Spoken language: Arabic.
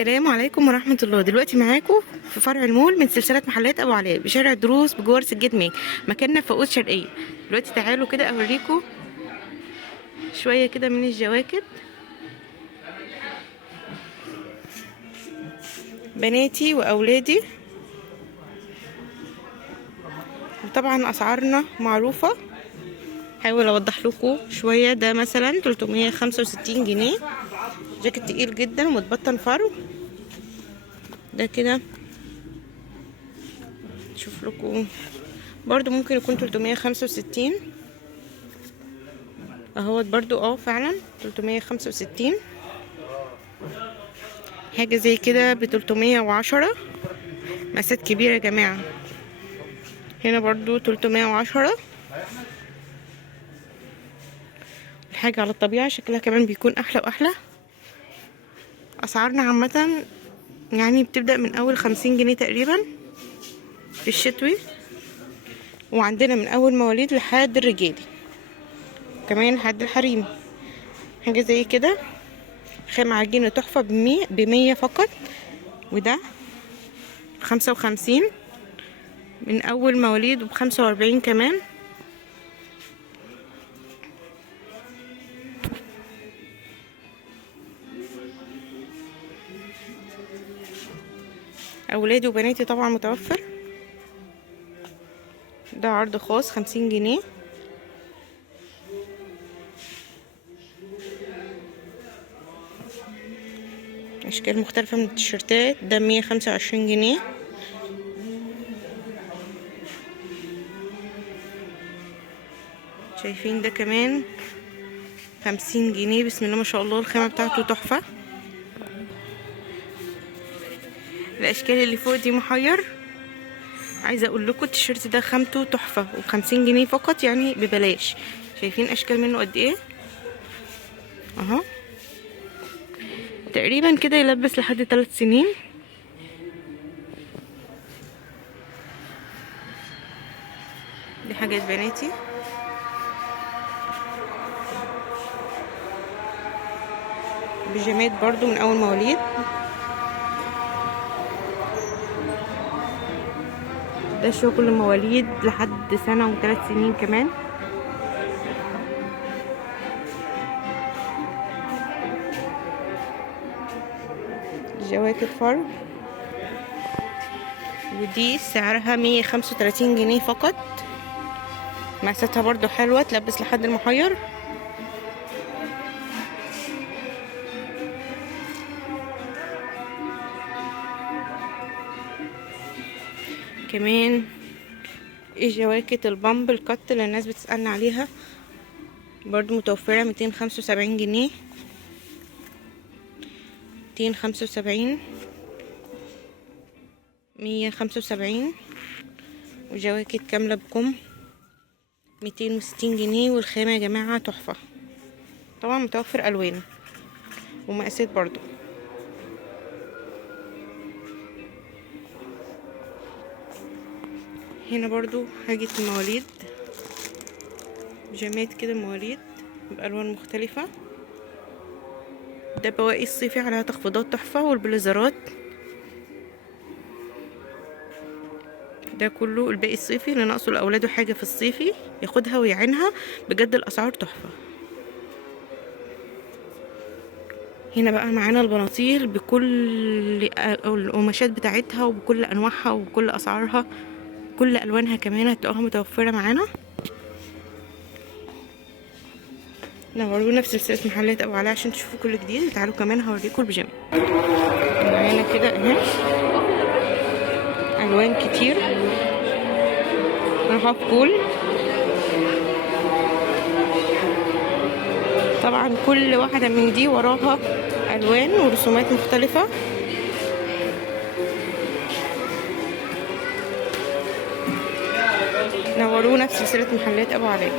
السلام عليكم ورحمة الله. دلوقتي معاكم في فرع المول من سلسلة محلات أبو علاء بشارع الدروس بجوار سجاد ماك، مكاننا في فؤوس شرقية. دلوقتي تعالوا كده أوريكم شوية كده من الجواكت. بناتي وأولادي، وطبعا أسعارنا معروفة. حاول أوضح لكم شوية. ده مثلا 365 جنيه، جاكيت تقيل جدا ومتبطن فرو. ده كده شوف لكم برضو ممكن يكون 365 اهوت برضو. فعلا 365 حاجة زي كده ب 310. مقاسات كبيرة يا جماعة. هنا برضو 310. الحاجة على الطبيعة شكلها كمان بيكون احلى واحلى. اسعارنا عامة يعني بتبدأ من اول 50 جنيه تقريبا في الشتوي، وعندنا من اول مواليد لحد الرجالي، كمان لحد الحريمي. حاجة زي كده خامة عجينة تحفة ب100 فقط، وده 55 من اول مواليد، وب45 كمان. اولادي وبناتي طبعا متوفر. ده عرض خاص 50 جنيه. اشكال مختلفة من التيشيرتات. ده 125 جنيه. شايفين ده كمان 50 جنيه. بسم الله ما شاء الله، الخامة بتاعته تحفة. الاشكال اللي فوق دي محير. عايزه اقول لكم التيشيرت ده خامته تحفه، و50 جنيه فقط يعني ببلاش. شايفين اشكال منه قد ايه اهو. تقريبا كده يلبس لحد 3 سنين. دي حاجات بناتي. بيجامات برضو من اول مواليد. ده شغل مواليد لحد سنة و3 سنين كمان. جواكت فرو، ودي سعرها 135 جنيه فقط. مقاساتها برضو حلوة، تلبس لحد المحير. كمان الجواكت البامب الكت اللي الناس بتسألنا عليها برضو متوفرة 275 جنيه. 275 175. وجواكت كاملة بكم 260 جنيه. والخامة يا جماعة تحفة. طبعا متوفر ألوان ومقاسات برضو. هنا برضو حاجة المواليد، بيجامات كده مواليد بألوان مختلفة. ده بواقي الصيفي عليها تخفيضات تحفة. والبليزرات ده كله الباقي الصيفي اللي ناقصه لأولاده حاجة في الصيفي ياخدها ويعينها. بجد الأسعار تحفة. هنا بقى معانا البناطيل بكل القماشات بتاعتها وبكل أنواعها وبكل أسعارها، كل ألوانها كمان هتلاقوها متوفرة معانا. نورونا في سلسلة محلات أبو علاء عشان تشوفوا كل جديد. تعالوا كمان هوريكم البيجامة معانا كده اهي، ألوان كتير. رهاب كول. طبعا كل واحدة من دي وراها ألوان ورسومات مختلفة. نورونا في سلسلة محلات أبو علاء.